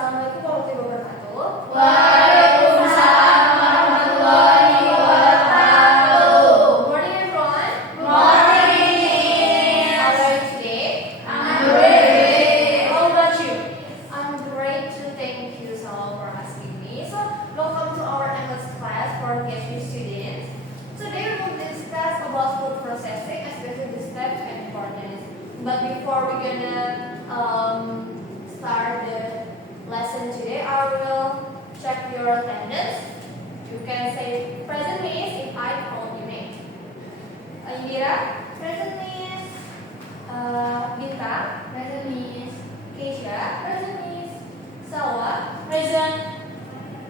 Assalamualaikum warahmatullahi wabarakatuh. Waalaikumsalam warahmatullahi wabarakatuh. Good morning everyone. Morning. How are you today? I'm great. How about you? I'm great too. Thank you so much for asking me. So welcome to our English class for PhD students. Today we will discuss about food processing, especially the steps and importance. But before we're gonna start the lesson today, I will check your attendance. You can say present miss if I call your name. Indira, present miss. Bintang, present miss. Keisha, present miss. Salwa, present.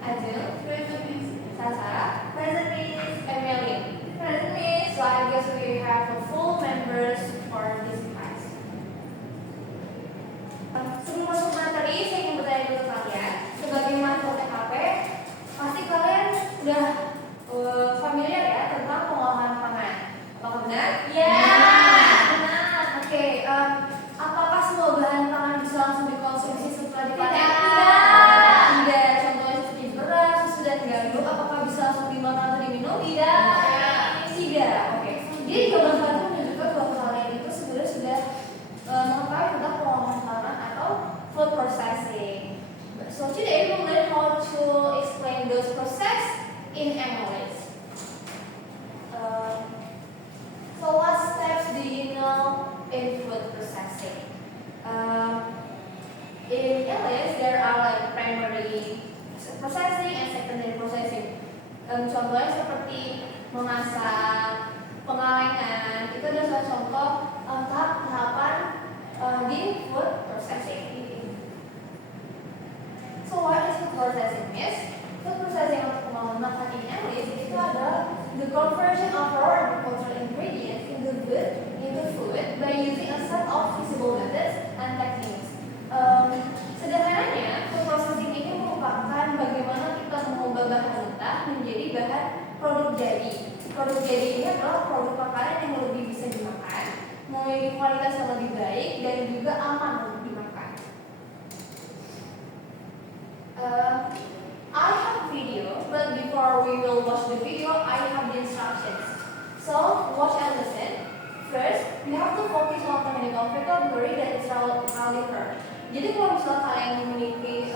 Adil, present miss. Sasa, present miss. Emily, present miss. So I guess we have a full members for this class. Sebelum masuk materi, saya ingin bertanya dulu ke kalian. Sebagai mahasiswa TKP, pasti kalian udah familiar ya tentang pengolahan pangan. Apakah benar? Ya. Benar. Oke. Apakah semua bahan pangan bisa langsung dikonsumsi setelah dipanen? Tidak. Tidak. Contohnya seperti beras, susu dan gandum. Apakah bisa langsung dimakan atau diminum? Tidak. Tidak. Oke. Jadi jawaban kalian menunjukkan bahwa kalian itu sebenarnya sudah mengetahui tentang pengolahan pangan atau food processing. So today we will learn how to explain those process in English. So what steps do you know in food processing? In English there are like primary processing and secondary processing. Contohnya seperti memasak, pengalengan, itu adalah salah contoh tahapan di food processing. So what is food processing is? Food processing atau pengolahan makan in English itu adalah the conversion of raw agricultural ingredients into food by using a set of feasible methods and techniques. Sederhananya, food processing ini merupakan bagaimana kita mengubah bahan mentah menjadi bahan produk jadi. Produk jadi ini adalah produk makanan yang lebih bisa dimakan, memiliki kualitas yang lebih baik dan juga aman untuk dimakan. I have a video, but before we will watch the video, I have the instructions. So watch and listen. First, you have to focus on the meaning of vocabulary that is rarely heard. Jadi kalau misalnya kalian memiliki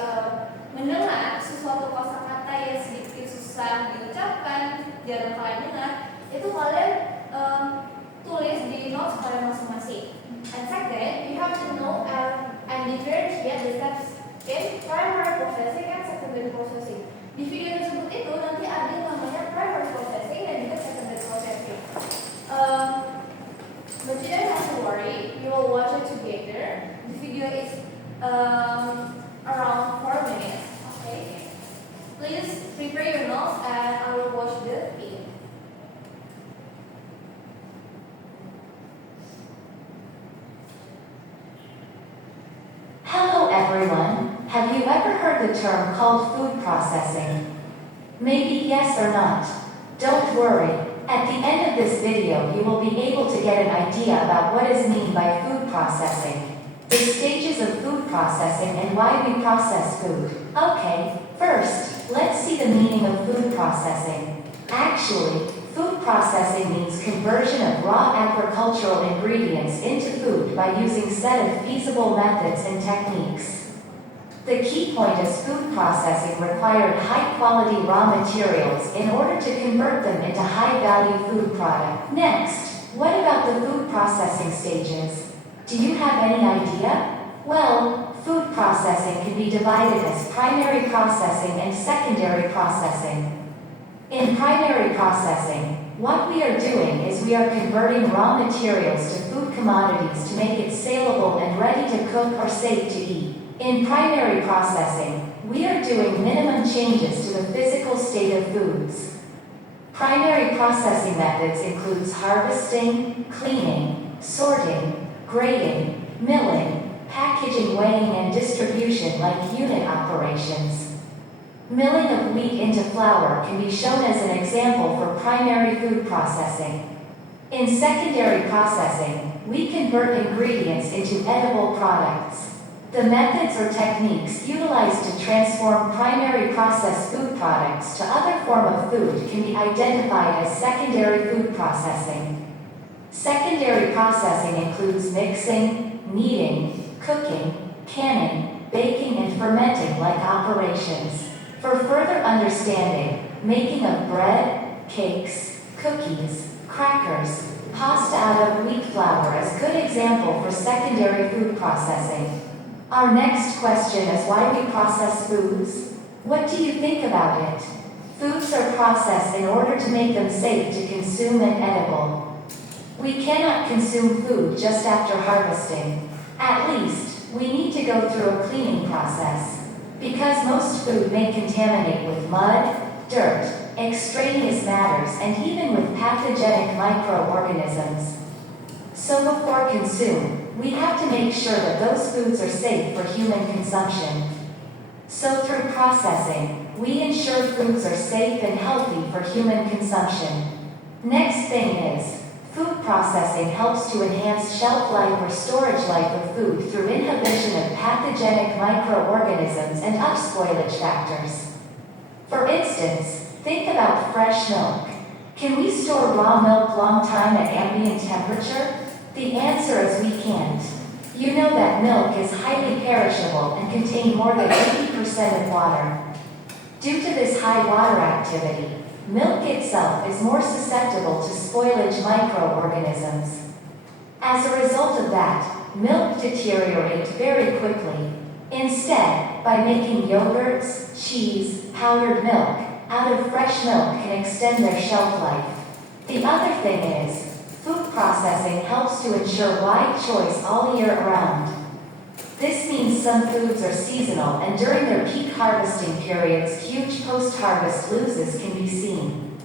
mendengar sesuatu kosakata yang sedikit susah diucapkan, jarang kalian dengar, itu kalian tulis di notes kalian masing-masing. And second, you have to know and differentiate the steps in primary processing and secondary processing. Di video tersebut itu nanti ada yang namanya primary processing dan juga secondary processing. But you don't have to worry, you will watch it together. The video is around 4 minutes. Okay. Please prepare your notes and I will watch the video. Hello everyone, have you ever heard the term called food processing? Maybe yes or not. Don't worry, at the end of this video you will be able to get an idea about what is meant by food processing, the stages of food processing and why we process food. Okay, first, let's see the meaning of food processing. Actually, food processing means conversion of raw agricultural ingredients into food by using set of feasible methods and techniques. The key point is food processing required high-quality raw materials in order to convert them into high-value food product. Next, what about the food processing stages? Do you have any idea? Well, food processing can be divided as primary processing and secondary processing. In primary processing, what we are doing is we are converting raw materials to food commodities to make it saleable and ready to cook or safe to eat. In primary processing, we are doing minimum changes to the physical state of foods. Primary processing methods includes harvesting, cleaning, sorting, grading, milling, packaging, weighing and distribution like unit operations. Milling of wheat into flour can be shown as an example for primary food processing. In secondary processing, we convert ingredients into edible products. The methods or techniques utilized to transform primary processed food products to other form of food can be identified as secondary food processing. Secondary processing includes mixing, kneading, cooking, canning, baking, and fermenting like operations. For further understanding, making of bread, cakes, cookies, crackers, pasta out of wheat flour is a good example for secondary food processing. Our next question is why we process foods. What do you think about it? Foods are processed in order to make them safe to consume and edible. We cannot consume food just after harvesting. At least, we need to go through a cleaning process. Because most food may contaminate with mud, dirt, extraneous matters, and even with pathogenic microorganisms. So before consume, we have to make sure that those foods are safe for human consumption. So through processing, we ensure foods are safe and healthy for human consumption. Next thing is, food processing helps to enhance shelf life or storage life of food through inhibition of pathogenic microorganisms and upspoilage factors. For instance, think about fresh milk. Can we store raw milk long time at ambient temperature? The answer is we can't. You know that milk is highly perishable and contain more than 80% of water. Due to this high water activity, milk itself is more susceptible to spoilage microorganisms. As a result of that, milk deteriorates very quickly. Instead, by making yogurts, cheese, powdered milk, out of fresh milk can extend their shelf life. The other thing is, food processing helps to ensure wide choice all year round. This means some foods are seasonal and during their peak harvesting periods, huge post-harvest losses can be seen.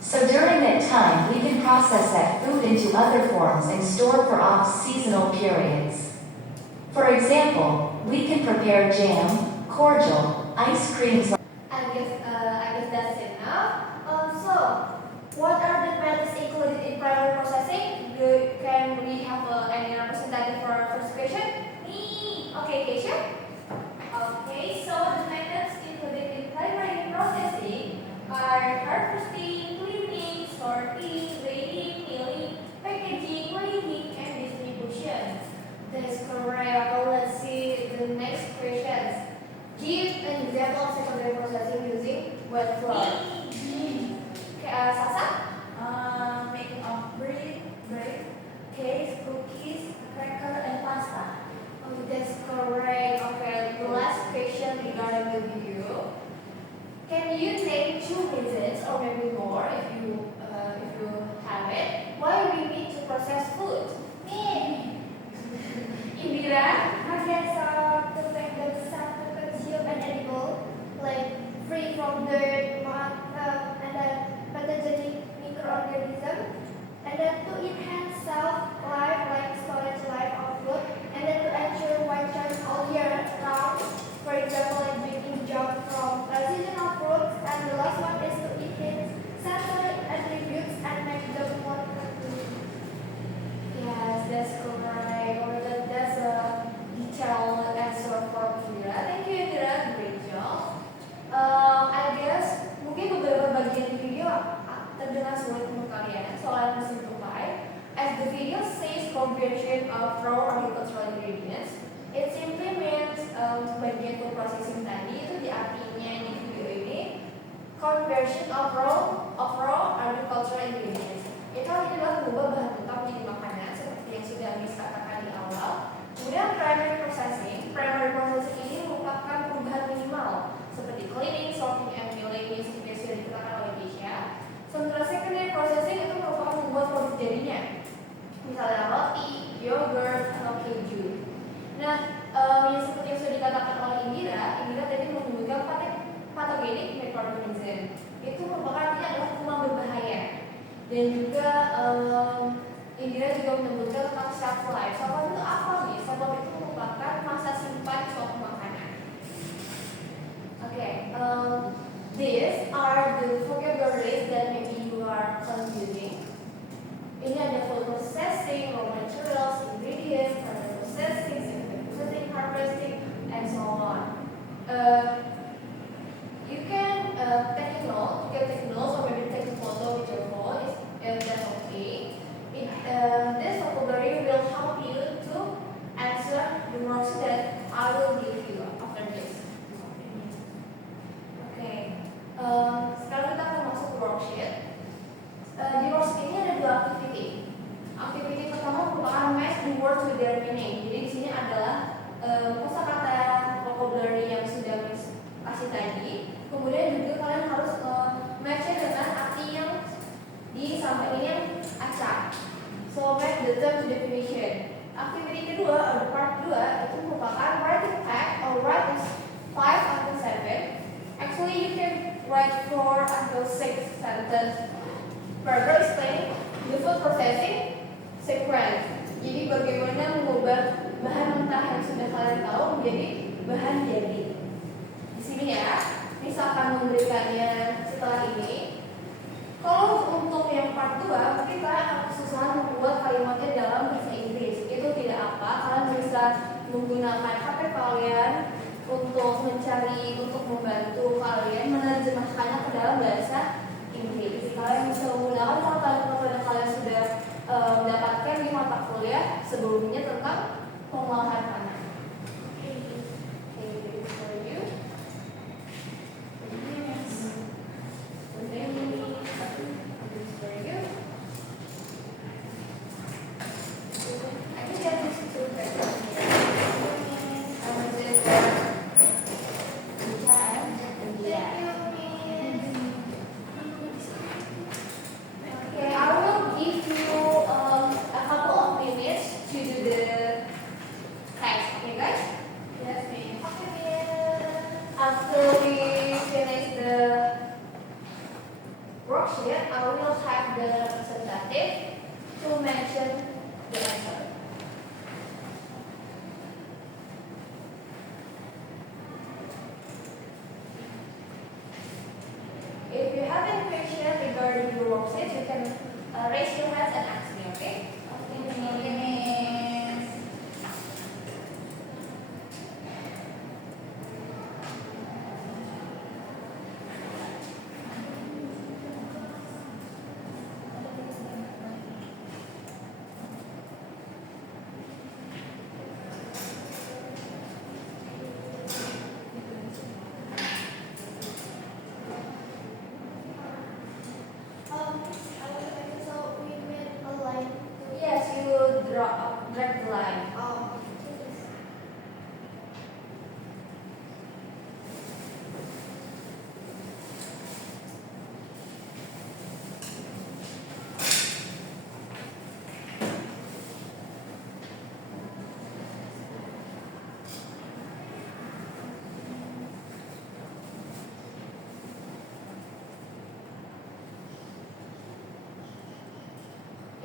So during that time, we can process that food into other forms and store for off-seasonal periods. For example, we can prepare jam, cordial, ice creams. I guess that's enough. What are the methods included in primary processing? Can we have any representative for our first question? Me. Okay, Keisha. Okay, so the methods included in primary processing are harvesting, cleaning, sorting, weighing, milling, packaging, cleaning, and distribution. That's correct. Well, let's see the next questions. Give an example of secondary processing using wet flour. Sasa? Making of bread, cakes, cookies, cracker, and pasta. Oh, that's correct. Okay, the last question regarding the video. Can you name 2 reasons, or maybe more, if you have it, why we need to process food? Me. Indira? I guess to make them safe to consume and edible, like free from dirt, mud, and then pathogenic microorganisms, and then to enhance shelf life, like storage life of food, and then to ensure wide choice all year round. For example, like making jam from seasonal fruits, and the last one is to enhance sensory attributes and make them more complete. Yes, that's correct. Or that's a detailed answer for Indira. Thank you, Indira. Great job. I guess mungkin beberapa bagian di video terdengar sulit untuk kalian, so I must simplify. As the video says conversion of raw agricultural ingredients, it simply means bagian food processing tadi itu diartinya di video ini conversion of raw agricultural ingredients. Itu adalah mengubah bahan mentah menjadi makanan seperti yang sudah Miss katakan di awal. Kemudian primary processing ini merupakan perubahan minimal seperti cleaning, sorting, and milling yang seperti yang sudah dikatakan oleh Keisha. Sementara secondary processing itu merupakan membuat produk jadinya, misalnya roti, yogurt, atau keju. Nah, yang seperti yang sudah dikatakan oleh Indira tadi menyebutkan pathogenic microorganism. Itu merupakan artinya adalah kuman berbahaya. Dan juga Indira juga menyebutkan tentang shelf life. Shelf life itu apa nih? Shelf life itu merupakan masa simpan suatu makanan. Okay, these are the vocabularies that maybe you are confusing. Ini ada food processing, raw materials, ingredients, primary processing, secondary processing, harvesting, arti tadi. Kemudian juga kalian harus match dengan arti yang disampaikan yang acak. So match the term to definition. Aktiviti kedua atau part 2 itu merupakan writing fact or write 5 until 7. Actually you can write 4 until 6 sentence. Further explaining the food processing sequence. Jadi bagaimana mengubah bahan mentah yang sudah kalian tahu menjadi bahan jadi. Di sini ya, misalkan memberikannya setelah ini. Kalau untuk yang part 2, mungkin kalian akan kesusahan membuat kalimatnya dalam bahasa Inggris. Itu tidak apa, kalian bisa menggunakan HP kalian untuk mencari, untuk membantu kalian menerjemahkannya ke dalam bahasa Inggris. Kalian bisa menggunakan kata-kata yang kalian sudah mendapatkan di mata kuliah sebelumnya tentang pengolahan pangan. I will have the representative to mention the answer. If you have any question regarding your worksheet, you can raise your hands and ask me, okay? Okay, Miss. So we made a line. Yes, you drag the line. Oh.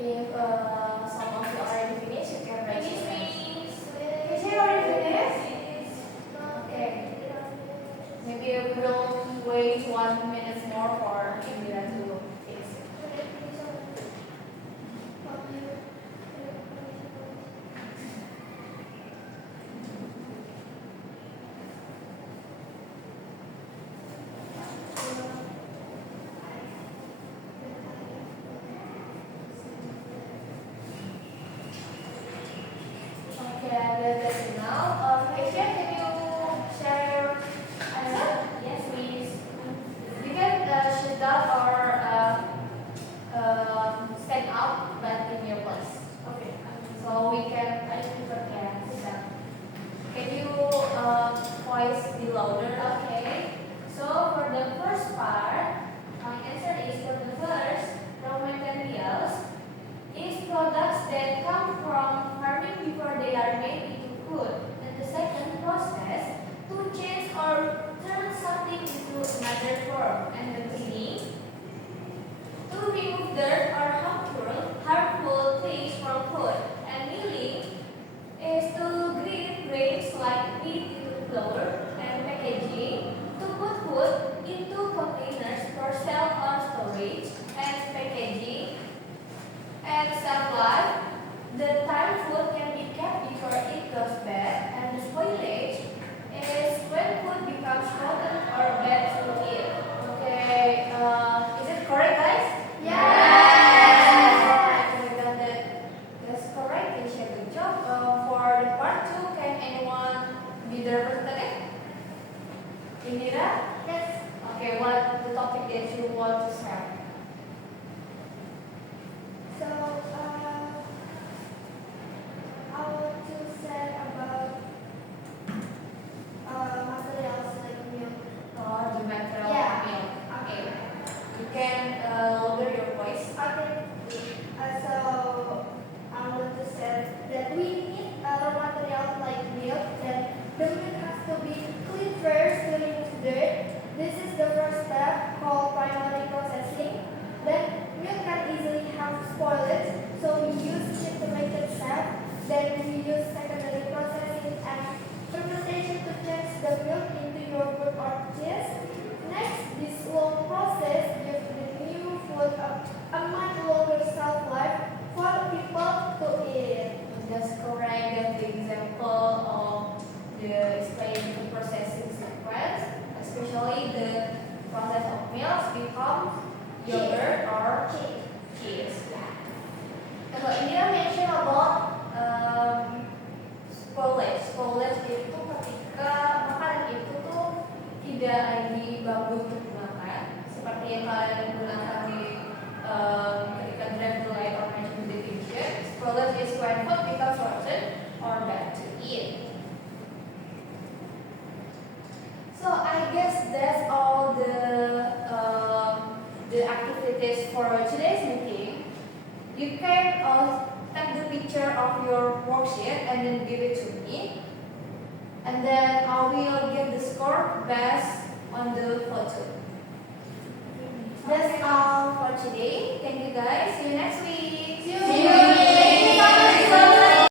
If some of you already finished, you can raise your hand. Finish. Is he already finished? Okay. Maybe we'll wait 1 minute more for Indira to finish it. Okay, that's it now. Asia, can you share your answer? Yes, please. You can sit down or stand up, but in your place. Okay. So we can, I prefer can sit down. Can you voice be louder? Okay. So for the first part, my answer is for the first raw materials is products that come from farming before they are made into food. And the second process to change or turn something into another form. And the cleaning to remove dirt or harmful things from food. And milling is to grind grains like wheat into flour. And packaging to put food into containers for sale or storage. And packaging and shelf life, the time food can be kept before it goes bad, and the spoilage is when food becomes rotten or bad to eat. Okay, is it correct, guys? Yes. Okay, then that's correct. You should good job. For the part 2, can anyone be the representative? Indira? Yes. Okay, what the topic that you want to share? So I want to say about materials like milk. tidak lagi bagus digunakan seperti yang kalian gunakan di ketika drive the light or mention the picture. Spoilage is when food becomes rotten or bad to eat. So I guess that's all the activities for today's meeting. You can take the picture of your worksheet and then give it to me, and then I will give the score based on the photo. That's all for today. Thank you guys. See you next week.